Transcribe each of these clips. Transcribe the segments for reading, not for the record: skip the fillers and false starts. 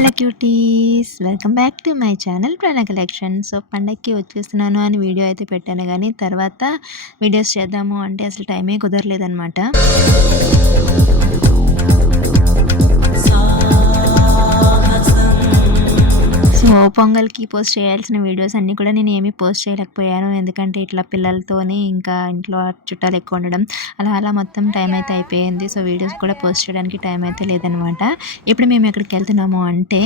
Hello cuties, welcome back to my channel Pranaya collection. So పండగకి వచ్చేస్తున్నాను అని video అయితే పెట్టాను, కానీ తర్వాత వీడియోస్ చేద్దాము అంటే అసలు టైమే కుదరలేదనమాట. సో పొంగల్కి పోస్ట్ చేయాల్సిన వీడియోస్ అన్నీ కూడా నేను ఏమీ పోస్ట్ చేయలేకపోయాను, ఎందుకంటే ఇట్లా పిల్లలతోని ఇంకా ఇంట్లో చుట్టాలు ఎక్కువ ఉండడం అలా అలా మొత్తం టైం అయితే అయిపోయింది. సో వీడియోస్ కూడా పోస్ట్ చేయడానికి టైం అయితే లేదనమాట. ఇప్పుడు మేము ఎక్కడికి వెళ్తున్నాము అంటే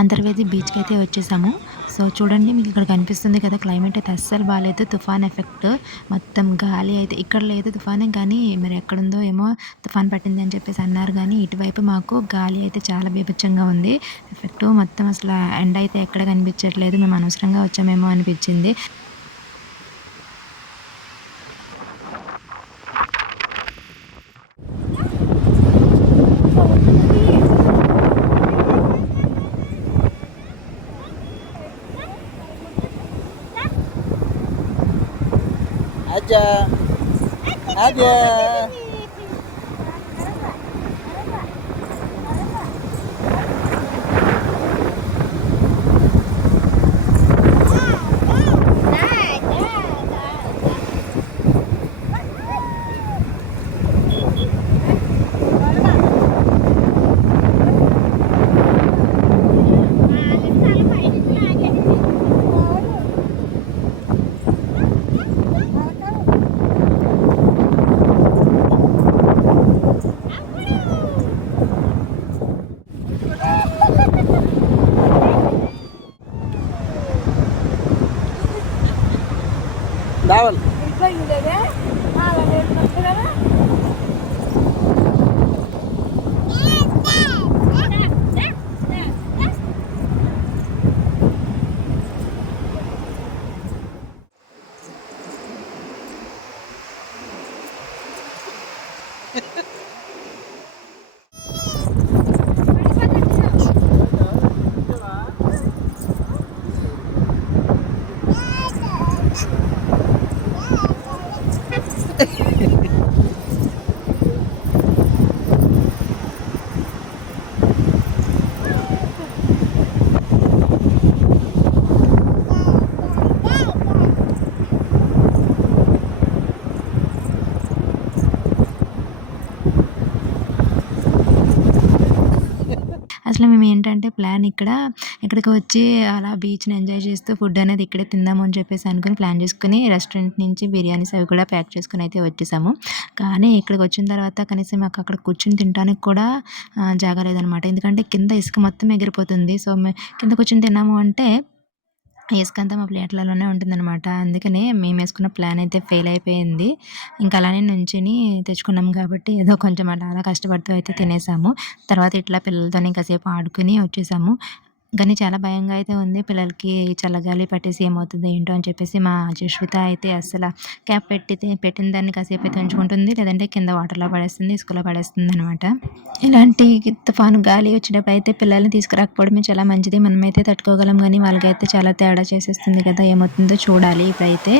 అంతర్వేది బీచ్కి అయితే వచ్చేసాము. సో చూడండి, మీకు ఇక్కడ కనిపిస్తుంది కదా, క్లైమేట్ అయితే అస్సలు బాగాలేదు. తుఫాన్ ఎఫెక్ట్ మొత్తం, గాలి అయితే ఇక్కడ లేదు తుఫానే, కానీ మరి ఎక్కడుందో ఏమో తుఫాన్ పట్టింది అని చెప్పేసి అన్నారు. కానీ ఇటువైపు మాకు గాలి అయితే చాలా బీభత్సంగా ఉంది. ఎఫెక్ట్ మొత్తం అసలు ఎండ అయితే ఎక్కడ కనిపించట్లేదు. మేము అనవసరంగా వచ్చామేమో అనిపించింది. aja aja Dawal. అసలు మేము ఏంటంటే ప్లాన్ ఇక్కడికి వచ్చి అలా బీచ్ని ఎంజాయ్ చేస్తూ ఫుడ్ అనేది ఇక్కడే తిందాము అని చెప్పేసి అనుకుని ప్లాన్ చేసుకుని రెస్టారెంట్ నుంచి బిర్యానీస్ అవి కూడా ప్యాక్ చేసుకుని అయితే వచ్చేసాము. కానీ ఇక్కడికి వచ్చిన తర్వాత కనీసం మాకు అక్కడ కూర్చుని తినడానికి కూడా జాగా లేదనమాట. ఎందుకంటే కింద ఇసుక మొత్తం ఎగిరిపోతుంది. సో కింద కూర్చుని తిన్నాము అంటే ఇసుకంతా మా ప్లేట్లలోనే ఉంటుందన్నమాట. అందుకనే మేము వేసుకున్న ప్లాన్ అయితే ఫెయిల్ అయిపోయింది. ఇంకా అలానే నుంచుని తెచ్చుకున్నాం కాబట్టి ఏదో కొంచెం అలా అలా కష్టపడుతూ అయితే తినేసాము. తర్వాత ఇట్లా పిల్లలతోని కాసేపు ఆడుకుని వచ్చేసాము. కానీ చాలా భయంగా అయితే ఉంది. పిల్లలకి చల్లగాలి పట్టేసి ఏమవుతుందో ఏంటో అని చెప్పేసి మా జశ్విత అయితే అస్సలు క్యాప్ పెట్టిన దాన్ని కాసేపు అయితే ఉంచుకుంటుంది, లేదంటే కింద వాటర్లో పడేస్తుంది, ఇసుకలో పడేస్తుంది అనమాట. ఇలాంటి తుఫాను గాలి వచ్చేటప్పుడు అయితే పిల్లల్ని తీసుకురాకపోవడమే చాలా మంచిది. మనమైతే తట్టుకోగలం, కానీ వాళ్ళకైతే చాలా తేడా చేసేస్తుంది కదా. ఏమవుతుందో చూడాలి ఇప్పుడైతే.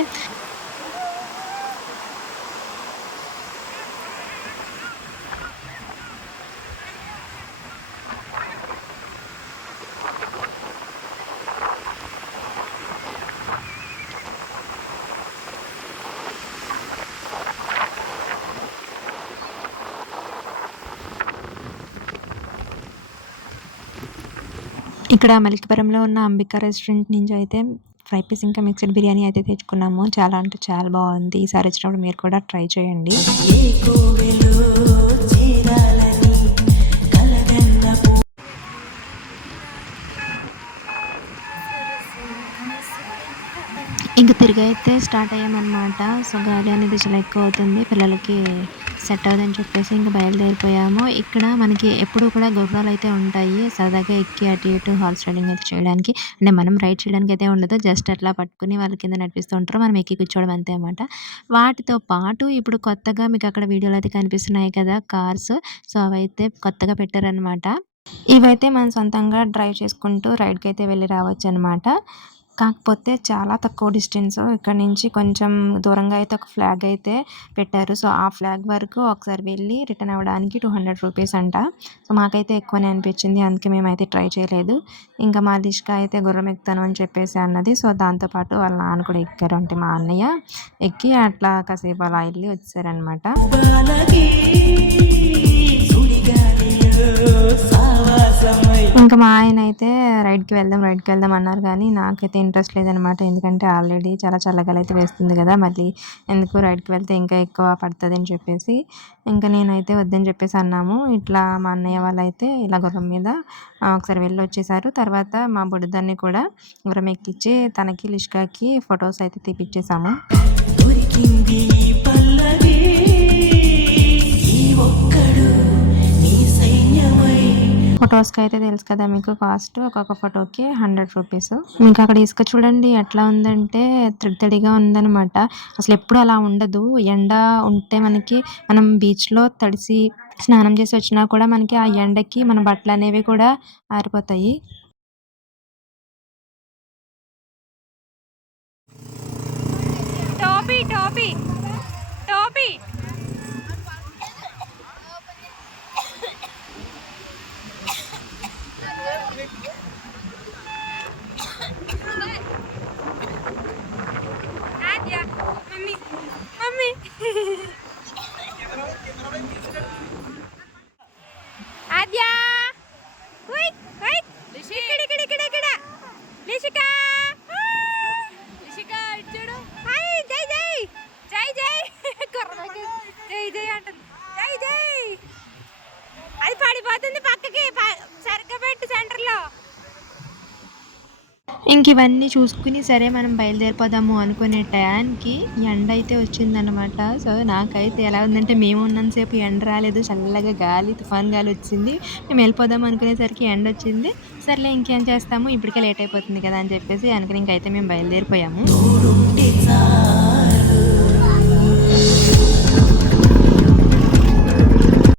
ఇక్కడ మలికిపురంలో ఉన్న అంబికా రెస్టారెంట్ నుంచి అయితే ఫ్రై పీస్ ఇంకా మిక్స్డ్ బిర్యానీ అయితే తెచ్చుకున్నాము. చాలా అంటే చాలా బాగుంది. ఈసారి వచ్చినప్పుడు మీరు కూడా ట్రై చేయండి. ఇంక తిరిగి అయితే స్టార్ట్ అయ్యామన్నమాట. సో గాలి అనేది చాలా ఎక్కువ అవుతుంది. పిల్లలకి సెట్ అవ్వదని చెప్పేసి ఇంక బయలుదేరిపోయాము. ఇక్కడ మనకి ఎప్పుడూ కూడా గుర్రాలైతే ఉంటాయి. సరదాగా ఎక్కి అటు ఇటు హార్స్ రైడింగ్ అయితే చేయడానికి. అంటే మనం రైడ్ చేయడానికైతే ఉండదు. జస్ట్ అట్లా పట్టుకొని వాళ్ళు కింద నడిపిస్తూ ఉంటారు. మనం ఎక్కి కూర్చోవడం అంతే అనమాట. వాటితో పాటు ఇప్పుడు కొత్తగా మీకు అక్కడ వీడియోలో అయితే కనిపిస్తున్నాయి కదా! కార్స్. సో, అవైతే కొత్తగా పెట్టారనమాట. ఇవైతే మనం సొంతంగా డ్రైవ్ చేసుకుంటూ రైడ్‌కైతే వెళ్ళి రావచ్చనమాట. కాకపోతే చాలా తక్కువ డిస్టెన్స్ ఇక్కడి నుంచి కొంచెం దూరంగా అయితే ఒక ఫ్లాగ్ అయితే పెట్టారు. సో, ఆ ఫ్లాగ్ వరకు ఒకసారి వెళ్ళి రిటర్న్ అవ్వడానికి రూ. 200 అంట. సో, మాకైతే ఎక్కువనే అనిపించింది. అందుకే మేమైతే ట్రై చేయలేదు. ఇంకా మా లిష్క అయితే గుర్రం ఎక్కుతాను అని చెప్పేసి అన్నది. సో, దాంతో పాటు వాళ్ళ నాన్న కూడా ఎక్కారు. అంటే మా అన్నయ్య ఎక్కి అట్లా కాసేపు అలా ఎళ్లి వచ్చేసారనమాట. ఇంకా మా ఆయనైతే రైడ్‌కి వెళ్దాం అన్నారు కానీ, నాకైతే ఇంట్రెస్ట్ లేదనమాట. ఎందుకంటే ఆల్రెడీ చాలా చల్లగాలైతే వేస్తుంది కదా! మళ్ళీ ఎందుకు రైడ్‌కి వెళ్తే ఇంకా ఎక్కువ పడతదని చెప్పేసి, ఇంకా నేనైతే వద్దని చెప్పేసి అన్నాము. ఇట్లా మా అన్నయ్య వాళ్ళైతే ఇలా గుర్రం మీద ఒకసారి వెళ్ళొచ్చేసారు. తర్వాత మా బుడ్డదాన్ని కూడా గుర్రం ఎక్కిచ్చి తనకి, లిష్కాకి ఫోటోస్ అయితే తీపిచ్చేసాము. దొరికింది పల్లవి ఈ ఒక్కడు నీ సైన్యమై. ఫొటోస్‌కి అయితే తెలుసు కదా మీకు కాస్ట్. ఒక్కొక్క ఫోటోకి రూ. 100. మీకు అక్కడ ఇసుక చూడండి ఎట్లా ఉందంటే తడి తడిగా ఉందనమాట. అసలెప్పుడు అలా ఉండదు. ఎండ ఉంటే మనం బీచ్‌లో తడిసి స్నానం చేసి వచ్చినా కూడా మనకి ఆ ఎండకి మన బట్టలనేవి కూడా ఆరిపోతాయి. టోపీ టోపీ టోపీ ఆద్య మమ్మీ మమ్మీ ఆద్య ఓయ్ ఓయ్ ఇక్కడ లిషిక లిషిక ఇటు చూడు హాయ్ జై జై జై జై కొర్రకి జై జై అంటుంది జై జై అది పడిపోతుంది పక్కకి సరిగ్గా పెట్టు సెంటర్లో. ఇంక ఇవన్నీ చూసుకుని సరే మనం బయలుదేరిపోదాము అనుకునే టయానికి ఎండ అయితే వచ్చిందనమాట. సో, నాకైతే ఎలా ఉందంటే మేము ఉన్నంత సేపు ఎండ రాలేదు. చల్లగా గాలి, తుఫాన్ గాలి వచ్చింది. మేము వెళ్ళిపోదాం అనుకునేసరికి ఎండ వచ్చింది. సర్లే ఇంకేం చేస్తాము ఇప్పటికే లేట్ అయిపోతుంది కదా అని చెప్పేసి అనుకుని ఇంకైతే మేము బయలుదేరిపోయాము.